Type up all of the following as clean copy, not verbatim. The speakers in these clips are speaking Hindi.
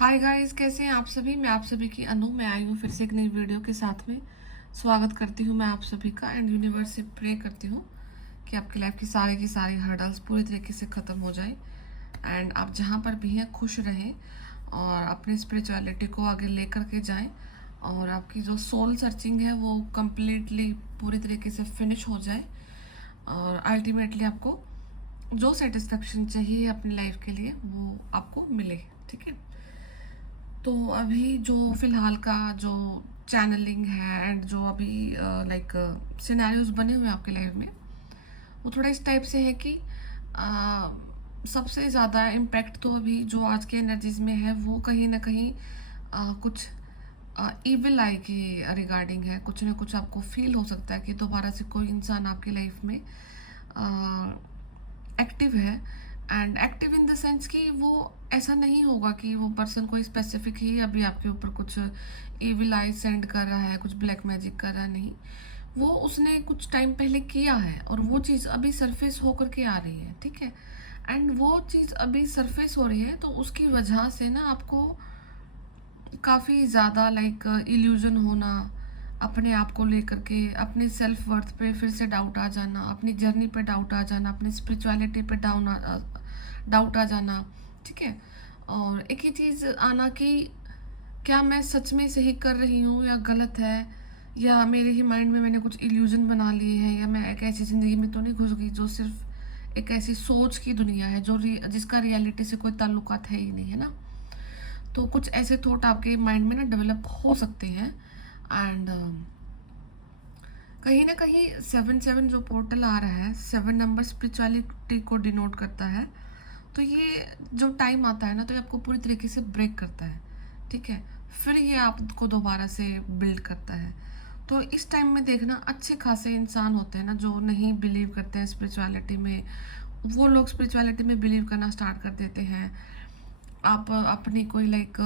हाय गाइस, कैसे हैं आप सभी। मैं आप सभी की अनु। मैं आई हूँ फिर से एक नई वीडियो के साथ में। स्वागत करती हूँ मैं आप सभी का एंड यूनिवर्स से प्रे करती हूँ कि आपकी लाइफ की सारी हर्डल्स पूरी तरीके से ख़त्म हो जाए एंड आप जहाँ पर भी हैं खुश रहें और अपनी स्पिरिचुअलिटी को आगे लेकर के जाएं और आपकी जो सोल सर्चिंग है वो कम्प्लीटली पूरी तरीके से फिनिश हो जाए और अल्टीमेटली आपको जो सेटिस्फेक्शन चाहिए अपनी लाइफ के लिए वो आपको मिले। ठीक है। तो अभी जो फ़िलहाल का जो चैनलिंग है एंड जो अभी लाइक सिनेरियोज बने हुए हैं आपके लाइफ में, वो थोड़ा इस टाइप से है कि अ, सबसे ज़्यादा इम्पैक्ट तो अभी जो आज के एनर्जीज में है वो कहीं ना कहीं कुछ इविल आई के रिगार्डिंग है। कुछ ना कुछ आपको फील हो सकता है कि दोबारा से कोई इंसान आपकी लाइफ में एक्टिव है and active in the sense कि वो ऐसा नहीं होगा कि वो पर्सन कोई स्पेसिफिक ही अभी आपके ऊपर कुछ एविल आई सेंड कर रहा है, कुछ ब्लैक मैजिक कर रहा है। नहीं, वो उसने कुछ टाइम पहले किया है और वो चीज़ अभी सरफेस होकर के आ रही है। ठीक है। एंड वो चीज़ अभी सरफेस हो रही है तो उसकी वजह से ना आपको काफ़ी ज़्यादा लाइक इल्यूजन होना, अपने आप को लेकर के अपने सेल्फ वर्थ पे फिर से डाउट आ जाना, अपनी जर्नी पे डाउट आ जाना, अपनी स्पिरिचुअलिटी पे डाउट आ जाना। ठीक है। और एक ही चीज़ आना कि क्या मैं सच में सही कर रही हूँ या गलत है, या मेरे ही माइंड में मैंने कुछ इल्यूजन बना लिए हैं, या मैं एक ऐसी ज़िंदगी में तो नहीं घुस गई जो सिर्फ एक ऐसी सोच की दुनिया है जो जिसका रियलिटी से कोई ताल्लुकात है ही नहीं, है ना। तो कुछ ऐसे थॉट आपके माइंड में ना डेवलप हो सकते हैं एंड कहीं ना कहीं 7-7 जो पोर्टल आ रहा है, 7 नंबर स्पिरिचुअलिटी को डिनोट करता है। तो ये जो टाइम आता है ना तो ये आपको पूरी तरीके से ब्रेक करता है। ठीक है। फिर ये आपको दोबारा से बिल्ड करता है। तो इस टाइम में देखना, अच्छे खासे इंसान होते हैं ना जो नहीं बिलीव करते हैं स्पिरिचुअलिटी में, वो लोग स्पिरिचुअलिटी में बिलीव करना स्टार्ट कर देते हैं। आप अपनी कोई लाइक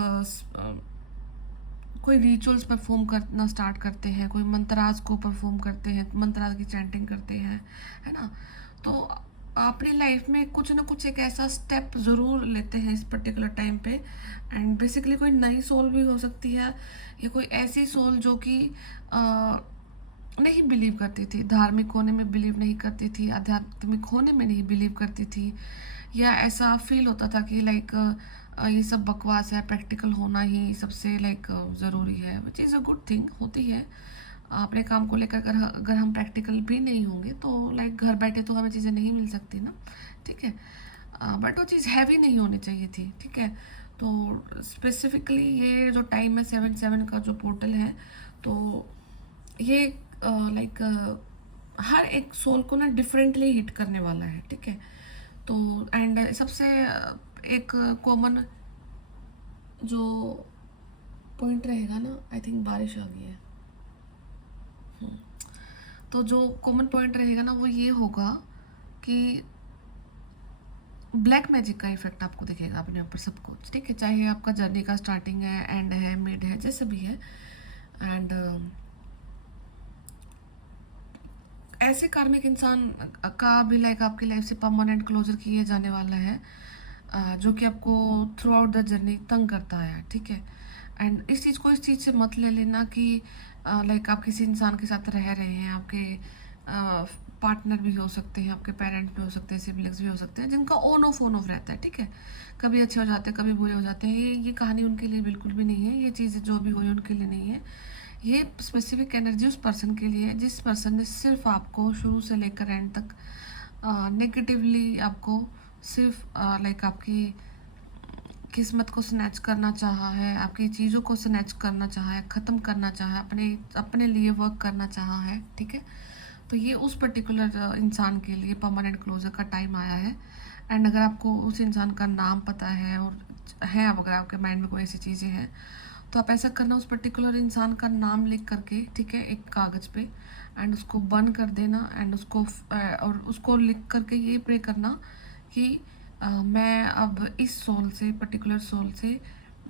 कोई रिचुअल्स परफॉर्म करना स्टार्ट करते हैं, कोई मंत्राज को परफॉर्म करते हैं, मंत्राज की चैंटिंग करते हैं, है ना। तो अपनी लाइफ में कुछ ना कुछ एक ऐसा स्टेप ज़रूर लेते हैं इस पर्टिकुलर टाइम पे एंड बेसिकली कोई नई सोल भी हो सकती है या कोई ऐसी सोल जो कि नहीं बिलीव करती थी, धार्मिक होने में बिलीव नहीं करती थी, आध्यात्मिक होने में नहीं बिलीव करती थी, या ऐसा फील होता था कि लाइक ये सब बकवास है, प्रैक्टिकल होना ही सबसे लाइक ज़रूरी है, which is a good thing होती है। अपने काम को लेकर अगर अगर हम प्रैक्टिकल भी नहीं होंगे तो लाइक घर बैठे तो हमें चीज़ें नहीं मिल सकती ना। ठीक है। बट वो चीज़ हैवी नहीं होनी चाहिए थी। ठीक है। तो स्पेसिफिकली ये जो टाइम है 7-7 का जो पोर्टल है, तो ये लाइक हर एक सोल को ना डिफरेंटली हिट करने वाला है। ठीक है। तो एंड सबसे एक कॉमन जो पॉइंट रहेगा ना, आई थिंक बारिश आ गई है। तो जो कॉमन पॉइंट रहेगा ना वो ये होगा कि ब्लैक मैजिक का इफेक्ट आपको दिखेगा अपने ऊपर सब कुछ। ठीक है। चाहे आपका जर्नी का स्टार्टिंग है, एंड है, मिड है, जैसे भी है। एंड ऐसे कार्मिक इंसान का भी लाइक आपकी लाइफ से परमानेंट क्लोजर किया जाने वाला है, जो कि आपको थ्रू आउट द जर्नी तंग करता है। ठीक है। एंड इस चीज़ को इस चीज़ से मत ले लेना कि लाइक आप किसी इंसान के साथ रह रहे हैं, आपके पार्टनर भी हो सकते हैं, आपके पेरेंट्स भी हो सकते हैं, सिबलिंग्स भी हो सकते हैं, जिनका ऑन ऑफ रहता है। ठीक है। कभी अच्छे हो जाते हैं, कभी बुरे हो जाते हैं। ये कहानी उनके लिए बिल्कुल भी नहीं है, ये चीज़ें जो भी हुई उनके लिए नहीं है। ये स्पेसिफिक एनर्जी उस पर्सन के लिए है जिस पर्सन ने सिर्फ आपको शुरू से लेकर एंड तक नेगेटिवली आपको सिर्फ लाइक आपकी किस्मत को स्नैच करना चाहा है, आपकी चीज़ों को स्नैच करना चाहा है, ख़त्म करना चाहा है, अपने अपने लिए वर्क करना चाहा है। ठीक है। तो ये उस पर्टिकुलर इंसान के लिए परमानेंट क्लोजर का टाइम आया है। एंड अगर आपको उस इंसान का नाम पता है और है, अब अगर आपके माइंड में कोई ऐसी चीज़ें हैं तो आप ऐसा करना, उस पर्टिकुलर इंसान का नाम लिख करके, ठीक है, एक कागज़ पे, एंड उसको बंद कर देना एंड उसको और उसको लिख करके ये प्रे करना कि मैं अब इस सोल से, पर्टिकुलर सोल से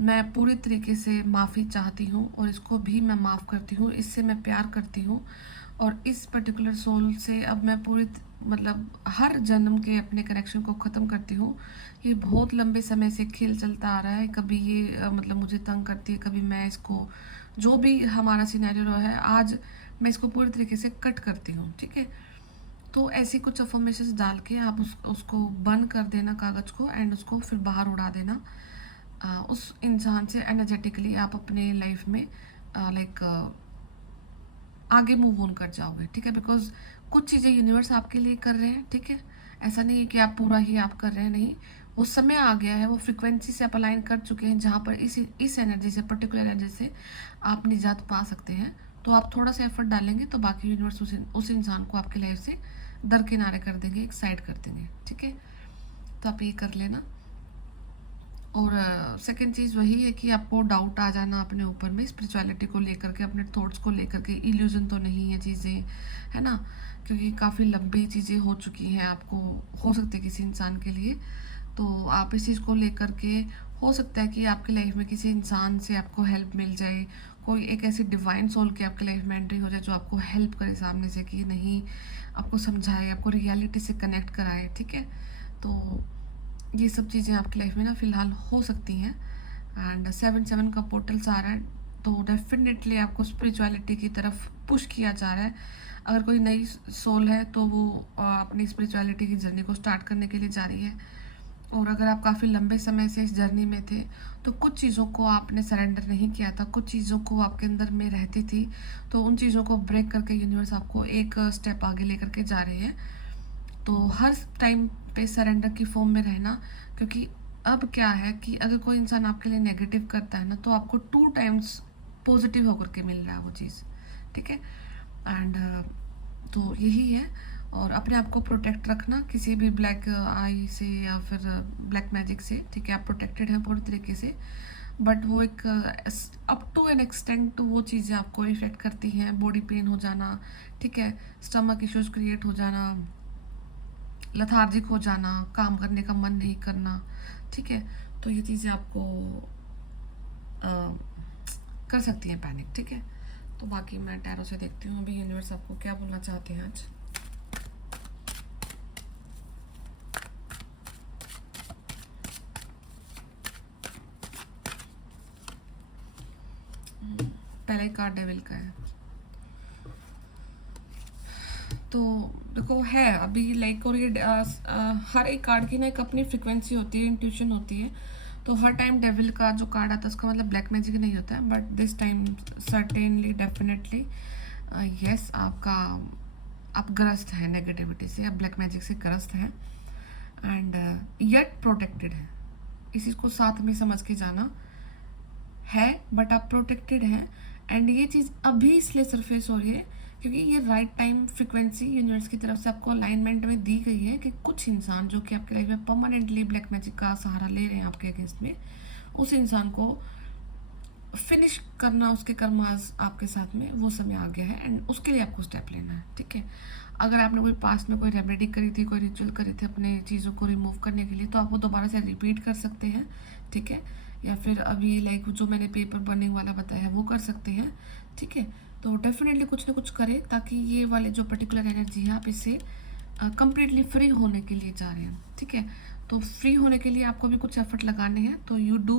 मैं पूरी तरीके से माफ़ी चाहती हूँ और इसको भी मैं माफ़ करती हूँ, इससे मैं प्यार करती हूँ और इस पर्टिकुलर सोल से अब मैं मतलब हर जन्म के अपने कनेक्शन को ख़त्म करती हूँ। ये बहुत लंबे समय से खेल चलता आ रहा है, कभी ये मतलब मुझे तंग करती है, कभी मैं इसको, जो भी हमारा सिनेरियो है, आज मैं इसको पूरी तरीके से कट करती हूँ, ठीक है। तो ऐसी कुछ अफर्मेशंस डाल के आप उसको बंद कर देना कागज़ को, एंड उसको फिर बाहर उड़ा देना। उस इंसान से एनर्जेटिकली आप अपने लाइफ में लाइक आगे मूव ऑन कर जाओगे, ठीक है। बिकॉज कुछ चीज़ें यूनिवर्स आपके लिए कर रहे हैं, ठीक है। ऐसा नहीं है कि आप पूरा ही आप कर रहे हैं, नहीं। वो समय आ गया है, वो फ्रिक्वेंसी से आप अलाइन कर चुके हैं जहाँ पर इस एनर्जी से, पर्टिकुलर एनर्जी से आप निजात पा सकते हैं। तो आप थोड़ा सा एफर्ट डालेंगे तो बाकी यूनिवर्स उस इंसान को आपकी लाइफ से दरकिनारे कर देंगे, एक साइड कर देंगे, ठीक है। तो आप ये कर लेना। और सेकंड चीज़ वही है कि आपको डाउट आ जाना अपने ऊपर में, स्पिरिचुअलिटी को लेकर के, अपने थॉट्स को लेकर के, इल्यूजन तो नहीं है चीज़ें, है ना। क्योंकि काफ़ी लंबी चीज़ें हो चुकी हैं, आपको हो सकती है किसी इंसान के लिए। तो आप इस चीज़ को लेकर के, हो सकता है कि आपकी लाइफ में किसी इंसान से आपको हेल्प मिल जाए, कोई एक ऐसी डिवाइन सोल की आपकी लाइफ में एंट्री हो जाए जो आपको हेल्प करे सामने से, कि नहीं, आपको समझाए, आपको रियलिटी से कनेक्ट कराए, ठीक है। तो ये सब चीज़ें आपकी लाइफ में ना फ़िलहाल हो सकती हैं। एंड 7-7 का पोर्टल्स आ रहा है, तो डेफिनेटली आपको स्पिरिचुअलिटी की तरफ पुश किया जा रहा है। अगर कोई नई सोल है तो वो अपनी स्पिरिचुअलिटी की जर्नी को स्टार्ट करने के लिए जा रही है। और अगर आप काफ़ी लंबे समय से इस जर्नी में थे, तो कुछ चीज़ों को आपने सरेंडर नहीं किया था, कुछ चीज़ों को आपके अंदर में रहती थी, तो उन चीज़ों को ब्रेक करके यूनिवर्स आपको एक स्टेप आगे लेकर के जा रही है। तो हर टाइम पे सरेंडर की फॉर्म में रहना। क्योंकि अब क्या है कि अगर कोई इंसान आपके लिए नेगेटिव करता है ना, तो आपको 2 टाइम्स पॉजिटिव होकर के मिल रहा है वो चीज़, ठीक है। एंड तो यही है। और अपने आप को प्रोटेक्ट रखना किसी भी ब्लैक आई से या फिर ब्लैक मैजिक से, ठीक है। आप प्रोटेक्टेड हैं पूरी तरीके से, बट वो एक अप टू एन एक्सटेंट वो चीज़ें आपको इफ़ेक्ट करती हैं। बॉडी पेन हो जाना, ठीक है, स्टमक इश्यूज क्रिएट हो जाना, लथार्जिक हो जाना, काम करने का मन नहीं करना, ठीक है। तो ये चीज़ें आपको अ, कर सकती हैं पैनिक, ठीक है। तो बाकी मैं टैरो से देखती हूँ अभी यूनिवर्स आपको क्या बोलना चाहते हैं आज। पहले कार्ड डेविल का है। तो देखो है अभी लाइक, और ये हर एक कार्ड की ना एक अपनी फ्रिक्वेंसी होती है, इंट्यूशन होती है। तो हर टाइम डेविल का जो कार्ड आता है उसका मतलब ब्लैक मैजिक नहीं होता है, but this time certainly definitely yes, आप ग्रस्त हैं नेगेटिविटी से, आप ब्लैक मैजिक से ग्रस्त हैं, एंड येट प्रोटेक्टेड है। इसी को साथ में समझ के जाना है, बट आप प्रोटेक्टेड हैं। एंड ये चीज़ अभी इसलिए सरफेस हो रही है क्योंकि ये राइट टाइम फ्रिक्वेंसी यूनिवर्स की तरफ से आपको अलाइनमेंट में दी गई है कि कुछ इंसान जो कि आपके लाइफ में परमानेंटली ब्लैक मैजिक का सहारा ले रहे हैं आपके अगेंस्ट में, उस इंसान को फिनिश करना, उसके कर्मास आपके साथ में, वो समय आ गया है, एंड उसके लिए आपको स्टेप लेना है, ठीक है। अगर आपने कोई पास्ट में कोई रेमेडी करी थी, कोई रिचुअल करी थी अपने चीज़ों को रिमूव करने के लिए, तो आप वो दोबारा से रिपीट कर सकते हैं, ठीक है। या फिर अभी लाइक जो मैंने पेपर बर्निंग वाला बताया वो कर सकते हैं, ठीक है। तो डेफिनेटली कुछ ना कुछ करें ताकि ये वाले जो पर्टिकुलर एनर्जी है आप इससे कंप्लीटली फ्री होने के लिए जा रहे हैं, ठीक है। तो फ्री होने के लिए आपको भी कुछ एफर्ट लगाने हैं, तो you do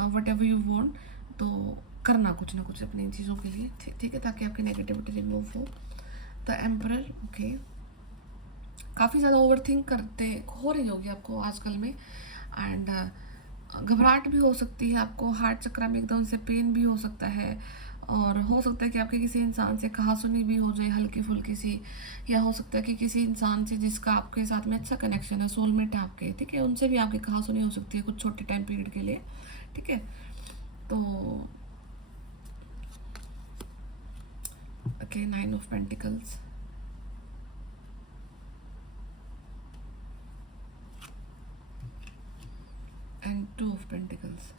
what ever you want, तो करना कुछ ना कुछ अपनी इन चीज़ों के लिए, ठीक है, ताकि आपकी नेगेटिविटी रिमूव हो। द एम्परर, ओके, काफ़ी ज़्यादा ओवर थिंक करते हो रही होगी आपको आजकल में, एंड घबराहट भी हो सकती है आपको, हार्ट चक्र में एकदम से पेन भी हो सकता है, और हो सकता है कि आपके किसी इंसान से कहासुनी भी हो जाए हल्की फुल्की सी, या हो सकता है कि किसी इंसान से जिसका आपके साथ में अच्छा कनेक्शन है, सोलमेट है आपके, ठीक है, उनसे भी आपकी कहासुनी हो सकती है कुछ छोटे टाइम पीरियड के लिए, ठीक है। तो okay, 9 of pentacles, and 2 of pentacles.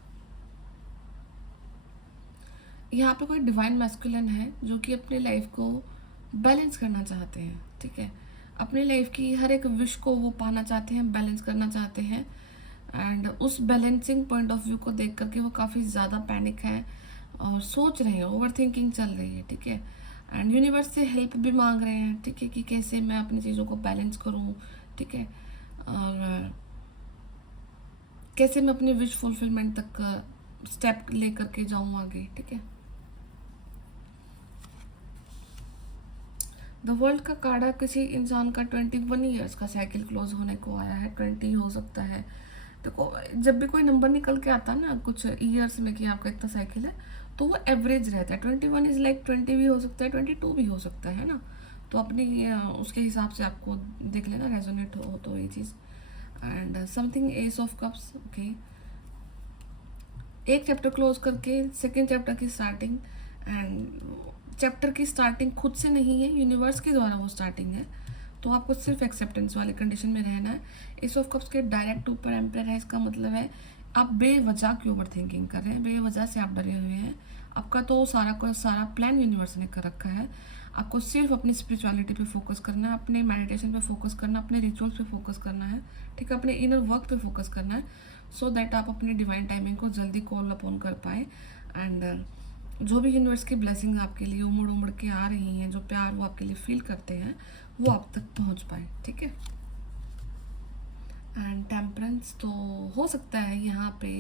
यहाँ पे कोई डिवाइन मैस्कुलिन है जो कि अपने लाइफ को बैलेंस करना चाहते हैं, ठीक है। अपनी लाइफ की हर एक विश को वो पाना चाहते हैं, बैलेंस करना चाहते हैं, एंड उस बैलेंसिंग पॉइंट ऑफ व्यू को देख करके वो काफ़ी ज़्यादा पैनिक है और सोच रहे हैं, ओवर थिंकिंग चल रही है, ठीक है। एंड यूनिवर्स से हेल्प भी मांग रहे हैं, ठीक है, कि कैसे मैं अपनी चीज़ों को बैलेंस करूँ, ठीक है, और कैसे मैं अपने विश फुलफिलमेंट तक स्टेप ले करके जाऊँ आगे, ठीक है। द वर्ल्ड का कार्ड किसी इंसान का 21 ईयर्स का साइकिल क्लोज होने को आया है, 20 हो सकता है। देखो, जब भी कोई नंबर निकल के आता है ना कुछ ईयर्स में कि आपका इतना साइकिल है, तो वो एवरेज रहता है। 21 इज़ लाइक 20 भी हो सकता है, 22 भी हो सकता है ना। तो अपनी उसके हिसाब से आपको देख लेना रेजोनेट हो तो ये चीज़। And something ace of cups, okay. एक चैप्टर क्लोज करके सेकेंड चैप्टर की स्टार्टिंग, एंड चैप्टर की स्टार्टिंग खुद से नहीं है, यूनिवर्स के द्वारा वो स्टार्टिंग है। तो आपको सिर्फ एक्सेप्टेंस वाले कंडीशन में रहना है। एस ऑफ कप्स के डायरेक्ट ऊपर एम्परर है, इसका मतलब है आप बेवजह की ओवर थिंकिंग कर रहे हैं, बेवजह से आप डरे हुए हैं। आपका तो सारा का सारा प्लान यूनिवर्स ने कर रखा है। आपको सिर्फ अपनी स्पिरिचुअलिटी पे फोकस करना है, अपने मेडिटेशन पे फोकस करना, अपने रिचुअल्स पे फोकस करना है, ठीक है, अपने इनर वर्क पे फोकस करना है, सो दैट आप अपनी डिवाइन टाइमिंग को जल्दी कॉल अपॉन कर पाए। एंड जो भी यूनिवर्स की ब्लेसिंग आपके लिए उमड़ उमड़ के आ रही हैं, जो प्यार वो आपके लिए फील करते हैं, वो आप तक पहुंच पाए, ठीक है। एंड टेम्परेंस, तो हो सकता है यहाँ पे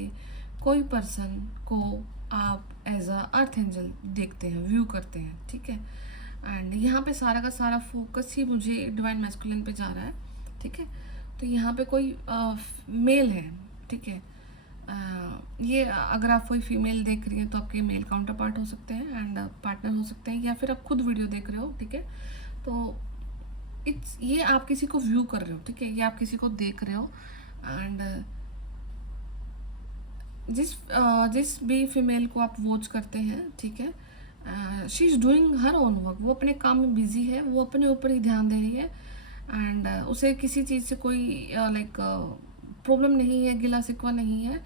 कोई पर्सन को आप एज अ अर्थ एंजल देखते हैं, व्यू करते हैं, ठीक है। एंड यहाँ पे सारा का सारा फोकस ही मुझे डिवाइन मैस्कुलिन पे जा रहा है, ठीक है। तो यहाँ पे कोई मेल है, ठीक है। ये अगर आप कोई फीमेल देख रही हैं तो आपके मेल काउंटर पार्ट हो सकते हैं एंड पार्टनर हो सकते हैं, या फिर आप खुद वीडियो देख रहे हो, ठीक है। तो इट्स ये आप किसी को व्यू कर रहे हो, ठीक है, ये आप किसी को देख रहे हो। एंड जिस भी फीमेल को आप वॉच करते हैं, ठीक है, she is doing her own work, वो अपने काम में बिजी है, वो अपने ऊपर ही ध्यान दे रही है। एंड उसे किसी चीज़ से कोई लाइक प्रॉब्लम नहीं है, गिला शिकवा नहीं है।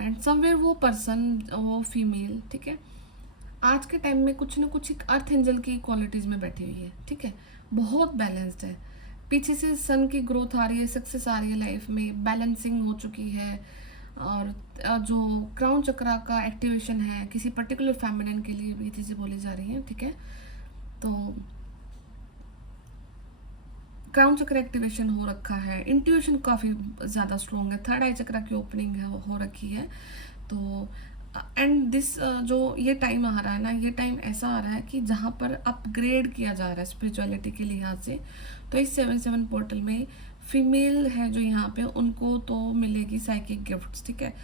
एंड समवेयर वो पर्सन, वो फीमेल, ठीक है, आज के टाइम में कुछ ना कुछ एक अर्थ एंजल की क्वालिटीज़ में बैठी हुई है, ठीक है, बहुत बैलेंस्ड है। पीछे से सन की ग्रोथ आ रही है, सक्सेस आ रही है लाइफ में, बैलेंसिंग हो चुकी है। और जो क्राउन चक्रा का एक्टिवेशन है किसी पर्टिकुलर फेमिनिन के लिए भी ये चीज़ें बोली जा रही हैं, ठीक है। तो क्राउन चक्र एक्टिवेशन हो रखा है, इंट्यूशन काफ़ी ज़्यादा स्ट्रॉन्ग है, थर्ड आई चक्र की ओपनिंग है हो रखी है। तो एंड दिस जो ये टाइम आ रहा है ना, ये टाइम ऐसा आ रहा है कि जहाँ पर अपग्रेड किया जा रहा है स्पिरिचुअलिटी के लिहाज से। तो इस 7/7 पोर्टल में फीमेल है जो यहाँ पे, उनको तो मिलेगी साइकिक गिफ्ट्स, ठीक है,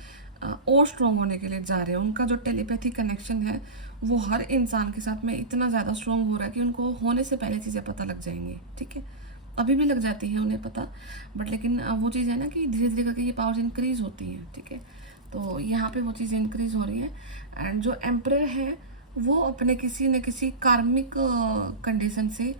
और स्ट्रॉन्ग होने के लिए जा रहे हैं। उनका जो टेलीपैथी कनेक्शन है वो हर इंसान के साथ में इतना ज़्यादा स्ट्रॉन्ग हो रहा है कि उनको होने से पहले चीज़ें पता लग जाएंगी, ठीक है। अभी भी लग जाती हैं उन्हें पता, बट लेकिन वो चीज़ है ना कि धीरे धीरे करके ये पावर्स इंक्रीज होती हैं, ठीक है। तो यहाँ पे वो चीज़ इंक्रीज हो रही है। एंड जो एम्परर है वो अपने किसी न किसी कार्मिक कंडीशन से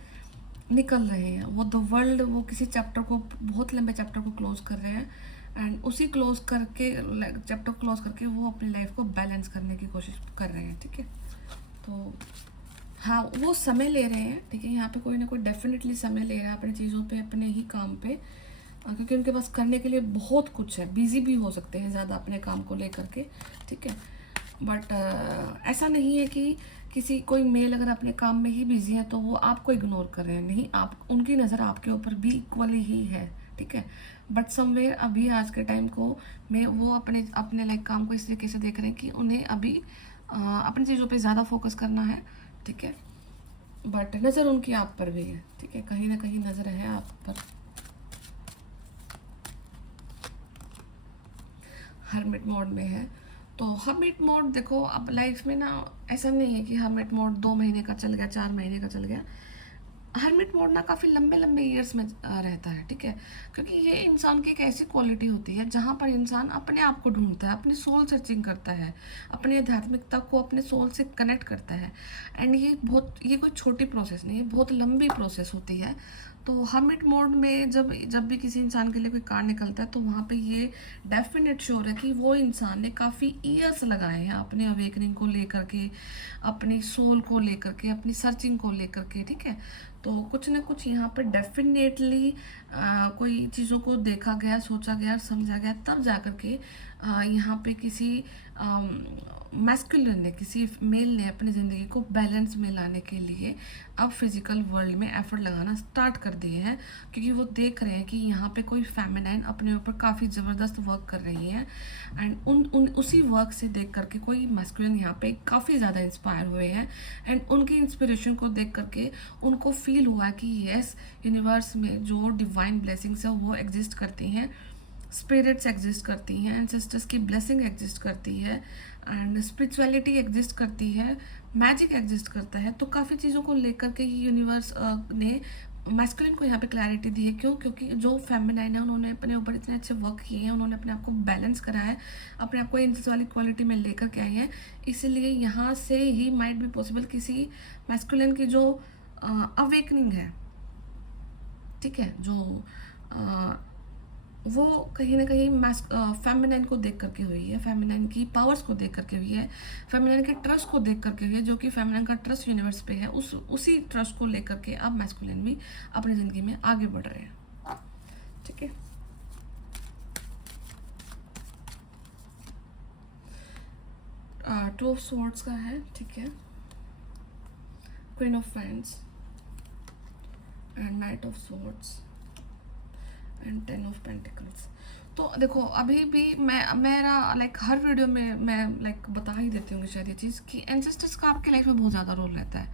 निकल रहे हैं। वो द वर्ल्ड, वो किसी चैप्टर को, बहुत लंबे चैप्टर को क्लोज कर रहे हैं। एंड उसी क्लोज करके, चैप्टर क्लोज करके वो अपनी लाइफ को बैलेंस करने की कोशिश कर रहे हैं, ठीक है। तो हाँ, वो समय ले रहे हैं, ठीक है, यहाँ पे कोई ना कोई डेफिनेटली समय ले रहा है अपनी चीज़ों पे, अपने ही काम पे, क्योंकि उनके पास करने के लिए बहुत कुछ है, बिजी भी हो सकते हैं ज़्यादा अपने काम को लेकर के, ठीक है। बट ऐसा नहीं है कि किसी कोई मेल अगर अपने काम में ही बिजी है तो वो आपको इग्नोर कर रहे हैं, नहीं, आप, उनकी नज़र आपके ऊपर भी इक्वली ही है, ठीक है। बट समवेयर अभी आज के टाइम को में वो अपने अपने लाइक काम को इस तरीके से देख रहे हैं कि उन्हें अभी अपनी चीज़ों पे ज़्यादा फोकस करना है, ठीक है। बट नज़र उनकी आप पर भी है, ठीक है, कहीं ना कहीं नज़र है आप पर। हर्मिट मोड में है। तो हर्मिट मोड देखो, अब लाइफ में ना ऐसा नहीं है कि हर्मिट मोड 2 महीने का चल गया, 4 महीने का चल गया। हर्मिट मोड ना काफ़ी लंबे लंबे ईयर्स में रहता है, ठीक है, क्योंकि ये इंसान की एक ऐसी क्वालिटी होती है जहाँ पर इंसान अपने आप को ढूंढता है, अपनी सोल सर्चिंग करता है, अपनी आध्यात्मिकता को अपने सोल से कनेक्ट करता है। एंड ये कोई छोटी प्रोसेस नहीं है, बहुत लंबी प्रोसेस होती है। तो हर्मिट मोड में जब जब भी किसी इंसान के लिए कोई कार्ड निकलता है तो वहाँ पे ये डेफिनेट श्योर है कि वो इंसान ने काफ़ी ईयर्स लगाए हैं अपने अवेकनिंग को लेकर के, अपनी सोल को लेकर के, अपनी सर्चिंग को लेकर के, ठीक है। तो कुछ ना कुछ यहाँ पे डेफिनेटली कोई चीज़ों को देखा गया, सोचा गया, समझा गया, तब जा कर के यहाँ पे किसी मैस्कुलिन ने, किसी मेल ने अपनी ज़िंदगी को बैलेंस में लाने के लिए अब फिजिकल वर्ल्ड में एफर्ट लगाना स्टार्ट कर दिए हैं, क्योंकि वो देख रहे हैं कि यहाँ पे कोई फेमिनाइन अपने ऊपर काफ़ी ज़बरदस्त वर्क कर रही है। एंड उन उसी वर्क से देख करके कोई मैस्कुलिन यहाँ पे काफ़ी ज़्यादा इंस्पायर हुए हैं। एंड उनकी इंस्पिरेशन को देख करके उनको फील हुआ कि यस, यूनिवर्स में जो डिवाइन ब्लेसिंग्स है वो एग्जिस्ट करती हैं, स्पिरिट्स एग्जिस्ट करती हैं, एंसेस्टर्स की ब्लेसिंग एग्जिस्ट करती है, एंड स्पिरिचुअलिटी एग्जिस्ट करती है, मैजिक एग्जिस्ट करता है। तो काफ़ी चीज़ों को लेकर के ही यूनिवर्स ने मैस्कुलिन को यहाँ पे क्लैरिटी दी है। क्यों? क्योंकि जो फेमिनाइन है उन्होंने अपने ऊपर इतने अच्छे वर्क किए हैं, उन्होंने अपने आप को बैलेंस करा है, अपने आप को इंसेस वाली क्वालिटी में लेकर के आई है। इसलिए यहाँ से ही माइट बी पॉसिबल किसी मैस्कुलिन की जो अवेकनिंग है, ठीक है, जो वो कहीं ना कहीं फेमिनाइन को देख करके हुई है, फेमिनाइन की पावर्स को देख करके हुई है, फेमिनाइन के ट्रस्ट को देख करके हुई है, जो कि फेमिनाइन का ट्रस्ट यूनिवर्स पे है। उसी ट्रस्ट को लेकर के अब मैस्कुलिन भी अपनी ज़िंदगी में आगे बढ़ रहे हैं। ठीक है, टू ऑफ स्वॉर्ड्स का है, ठीक है, queen of wands and night of swords and 10 of pentacles. तो देखो, अभी भी मेरा लाइक हर वीडियो में मैं लाइक बता ही देती हूँ शायद ये चीज़ कि एंसेस्टर्स का आपकी लाइफ में बहुत ज़्यादा रोल रहता है।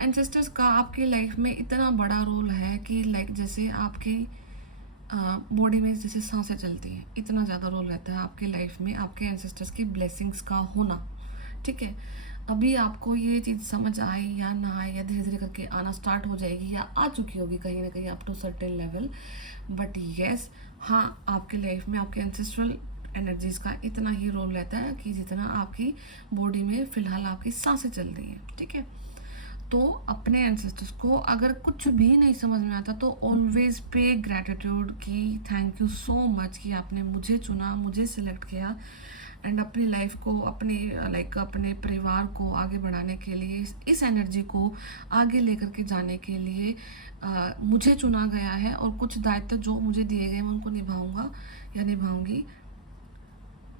एंसेस्टर्स का आपकी लाइफ में इतना बड़ा रोल है कि लाइक जैसे आपकी बॉडी में जैसे सांसें चलती हैं, इतना ज़्यादा रोल रहता है आपकी लाइफ में आपके एंसेस्टर्स की ब्लेसिंग्स का होना। ठीक है, अभी आपको ये चीज़ समझ आए या ना आए, या धीरे धीरे करके आना स्टार्ट हो जाएगी, या आ चुकी होगी कहीं ना कहीं up to certain level, but yes, हाँ, आपके लाइफ में आपके एंसेस्ट्रल एनर्जीज का इतना ही रोल रहता है कि जितना आपकी बॉडी में फ़िलहाल आपकी सांसें चल रही हैं। ठीक है, तो अपने एंसेस्टर्स को अगर कुछ भी नहीं समझ में आता तो ऑलवेज पे ग्रैटिट्यूड कि थैंक यू सो मच कि आपने मुझे चुना, मुझे सिलेक्ट किया, एंड अपनी लाइफ को, अपने लाइक अपने परिवार को आगे बढ़ाने के लिए, इस एनर्जी को आगे लेकर के जाने के लिए मुझे चुना गया है। और कुछ दायित्व जो मुझे दिए गए मैं उनको निभाऊंगा या निभाऊंगी,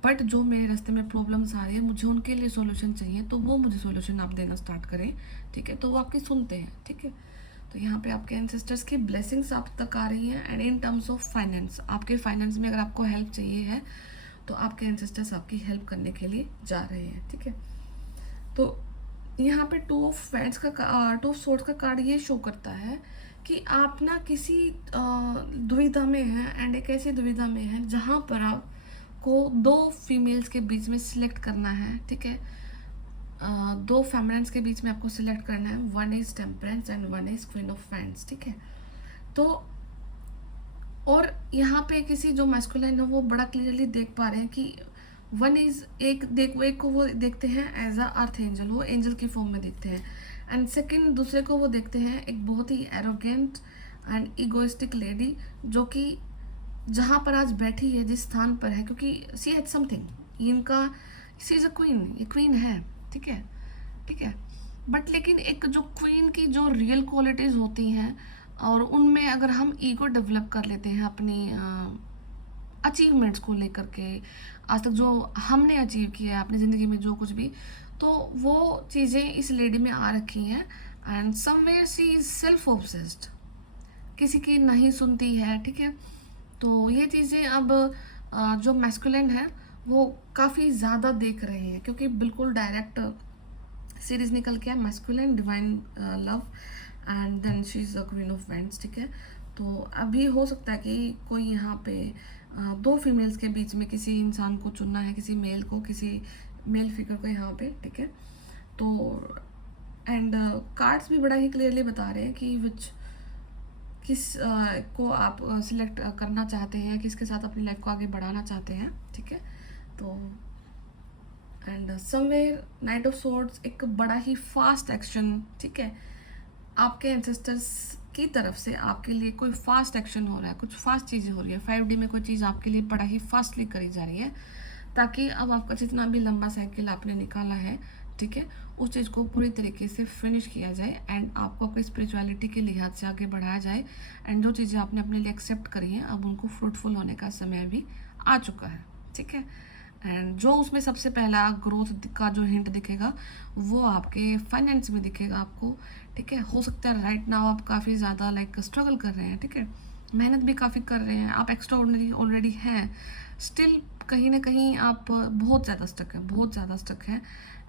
बट जो मेरे रास्ते में प्रॉब्लम्स आ रही है मुझे उनके लिए सॉल्यूशन चाहिए, तो वो मुझे सॉल्यूशन आप देना स्टार्ट करें। ठीक है, तो वो आपकी सुनते हैं। ठीक है, तो यहाँ पे आपके एंसेस्टर्स की ब्लेसिंग्स आप तक आ रही हैं। And in terms of finance, आपके फाइनेंस में अगर आपको हेल्प चाहिए है तो आपके एंसेस्टर्स आपकी हेल्प करने के लिए जा रहे हैं। ठीक है, तो यहाँ पे टू ऑफ वैंड्स का, टू ऑफ सोर्ड्स का कार्ड ये शो करता है कि आप ना किसी दुविधा में हैं, एंड एक ऐसी दुविधा में है जहाँ पर आपको दो फीमेल्स के बीच में सिलेक्ट करना है। ठीक है, दो फेमिनिन्स के बीच में आपको सिलेक्ट करना है, one is temperance and one is queen of wands. ठीक है, तो और यहाँ पे किसी जो मैस्कुलाइन है वो बड़ा क्लियरली देख पा रहे हैं कि वन इज एक को वो देखते हैं एज अ अर्थ एंजल, वो एंजल की फॉर्म में देखते हैं। एंड सेकंड, दूसरे को वो देखते हैं एक बहुत ही एरोगेंट एंड इगोइस्टिक लेडी, जो कि जहाँ पर आज बैठी है, जिस स्थान पर है, क्योंकि सी हैड समथिंग, इनका सी इज अ क्वीन, ये क्वीन है। ठीक है, ठीक है, बट लेकिन एक जो क्वीन की जो रियल क्वालिटीज़ होती हैं, और उनमें अगर हम ईगो डेवलप कर लेते हैं अपनी अचीवमेंट्स को लेकर के, आज तक जो हमने अचीव किया है अपनी ज़िंदगी में जो कुछ भी, तो वो चीज़ें इस लेडी में आ रखी हैं। And somewhere she is self obsessed, किसी की नहीं सुनती है। ठीक है, तो ये चीज़ें अब जो मैस्कुलिन है वो काफ़ी ज़्यादा देख रहे हैं, क्योंकि बिल्कुल डायरेक्ट सीरीज निकल के masculine divine love and then she is the queen of wands. ठीक है, तो अभी हो सकता है कि कोई यहाँ पे दो फीमेल्स के बीच में किसी इंसान को चुनना है, किसी मेल को, किसी मेल फिगर को यहाँ पे। ठीक है, तो एंड कार्ड्स भी बड़ा ही क्लियरली बता रहे हैं कि विच किस को आप सिलेक्ट करना चाहते हैं, किसके साथ अपनी लाइफ को आगे बढ़ाना चाहते हैं। ठीक है, तो and somewhere night of swords एक बड़ा ही फास्ट एक्शन, ठीक है, आपके एंसेस्टर्स की तरफ से आपके लिए कोई फास्ट एक्शन हो रहा है, कुछ फास्ट चीज़ें हो रही है, 5D में कोई चीज़ आपके लिए बड़ा ही फास्टली करी जा रही है, ताकि अब आपका जितना भी लंबा साइकिल आपने निकाला है, ठीक है, उस चीज़ को पूरी तरीके से फिनिश किया जाए, एंड आपको अपनी स्पिरिचुअलिटी के लिहाज से आगे बढ़ाया जाए। एंड जो चीज़ें आपने अपने लिए एक्सेप्ट करी हैं, अब उनको फ्रूटफुल होने का समय भी आ चुका है। ठीक है, एंड जो उसमें सबसे पहला ग्रोथ का जो हिंट दिखेगा वो आपके फाइनेंस में दिखेगा आपको, ठीक है। हो सकता है राइट नाउ आप काफ़ी ज़्यादा लाइक स्ट्रगल कर रहे हैं, ठीक है, मेहनत भी काफ़ी कर रहे हैं, आप एक्स्ट्रा ऑर्डिनरी ऑलरेडी हैं, स्टिल कहीं ना कहीं आप बहुत ज़्यादा स्टक है, बहुत ज़्यादा स्टक है।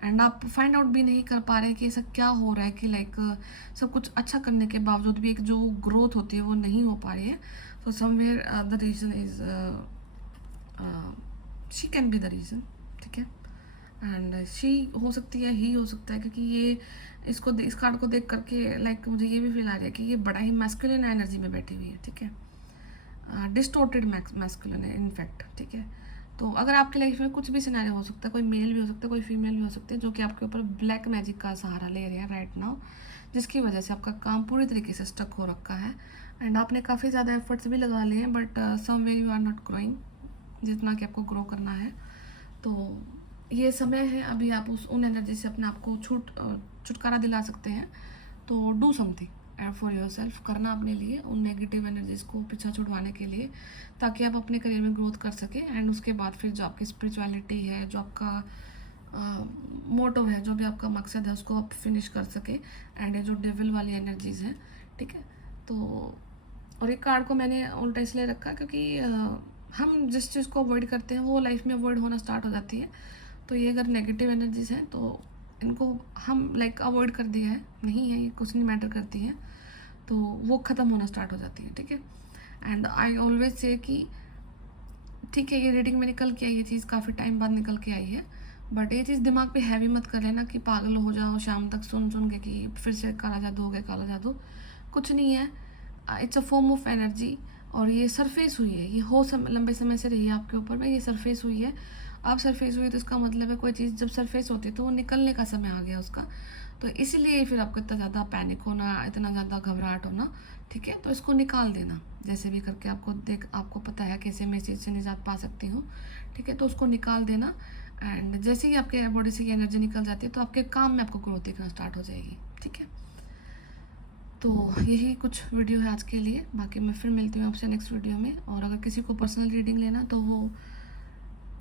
एंड आप फाइंड आउट भी नहीं कर पा रहे हैं कि ऐसा क्या हो रहा है कि लाइक सब कुछ अच्छा करने के बावजूद भी एक जो ग्रोथ होती है वो नहीं हो पा रही है। तो somewhere the reason is she can be the reason, ठीक है। एंड शी हो सकती है, ही हो सकता है, क्योंकि ये इस कार्ड को देख करके लाइक मुझे ये भी फील आ रहा है कि ये बड़ा ही मैस्कुलिन एनर्जी में बैठी हुई है, ठीक है, डिस्टोर्टेड मैस्कुलिन है इनफैक्ट, ठीक है। तो अगर आपकी लाइफ में कुछ भी सिनेरियो हो सकता है, कोई मेल भी हो सकता है, कोई फीमेल भी हो सकती है, जो कि आपके ऊपर ब्लैक मैजिक का सहारा ले रहे हैं राइट नाउ, जिसकी वजह से आपका काम पूरी तरीके से स्टक हो रखा है। एंड आपने काफ़ी ज़्यादा एफर्ट्स भी लगा लिए हैं, but some way you are not growing जितना कि आपको ग्रो करना है। तो ये समय है, अभी आप उन एनर्जी से अपने आप को छुटकारा दिला सकते हैं। तो do something for your self, करना अपने लिए उन नेगेटिव एनर्जीज को पीछा छुड़वाने के लिए, ताकि आप अपने करियर में ग्रोथ कर सकें। एंड उसके बाद फिर जो आपकी स्पिरिचुअलिटी है, जो आपका मोटिव है, जो भी आपका मकसद है, उसको आप फिनिश कर सके। एंड ये जो डेविल वाली एनर्जीज हैं, ठीक है। तो और ये कार्ड को मैंने उल्टा इसलिए रखा क्योंकि हम जिस चीज़ को अवॉइड करते हैं वो लाइफ में अवॉइड होना स्टार्ट हो जाती है। तो ये अगर नेगेटिव एनर्जीज हैं तो इनको हम लाइक अवॉइड कर दिया है, नहीं है, ये कुछ नहीं मैटर करती हैं, तो वो ख़त्म होना स्टार्ट हो जाती है, ठीक है। एंड आई ऑलवेज से कि ठीक है, ये रीडिंग में निकल के आई, ये चीज़ काफ़ी टाइम बाद निकल के आई है, बट ये चीज़ दिमाग पे हैवी मत कर लेना कि पागल हो जाओ शाम तक सुन सुन के कि फिर से काला जादू हो गया, काला जादू कुछ नहीं है। It's a form of energy, और ये सरफेस हुई है, ये लंबे समय से रही है आपके ऊपर में, ये सरफेस हुई है। अब सरफेस हुई तो इसका मतलब है कोई चीज़ जब सरफेस होती है तो वो निकलने का समय आ गया उसका। तो इसीलिए फिर आपको इतना ज़्यादा पैनिक होना, इतना ज़्यादा घबराहट होना, ठीक है। तो इसको निकाल देना जैसे भी करके, आपको पता है कैसे मैं इस चीज़ से निजात पा सकती हूँ, ठीक है। तो उसको निकाल देना, एंड जैसे ही आपके बॉडी से ये एनर्जी निकल जाती है तो आपके काम में आपको ग्रोथ दिखना स्टार्ट हो जाएगी, ठीक है। तो यही कुछ वीडियो है आज के लिए, बाकी मैं फिर मिलती हूँ आपसे नेक्स्ट वीडियो में। और अगर किसी को पर्सनल रीडिंग लेना तो वो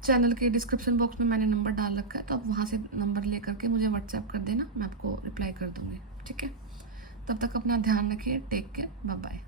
चैनल के डिस्क्रिप्शन बॉक्स में मैंने नंबर डाल रखा है, तो आप वहाँ से नंबर ले करके मुझे व्हाट्सएप कर देना, मैं आपको रिप्लाई कर दूँगी, ठीक है। तब तक अपना ध्यान रखिए, टेक केयर, बाय बाय।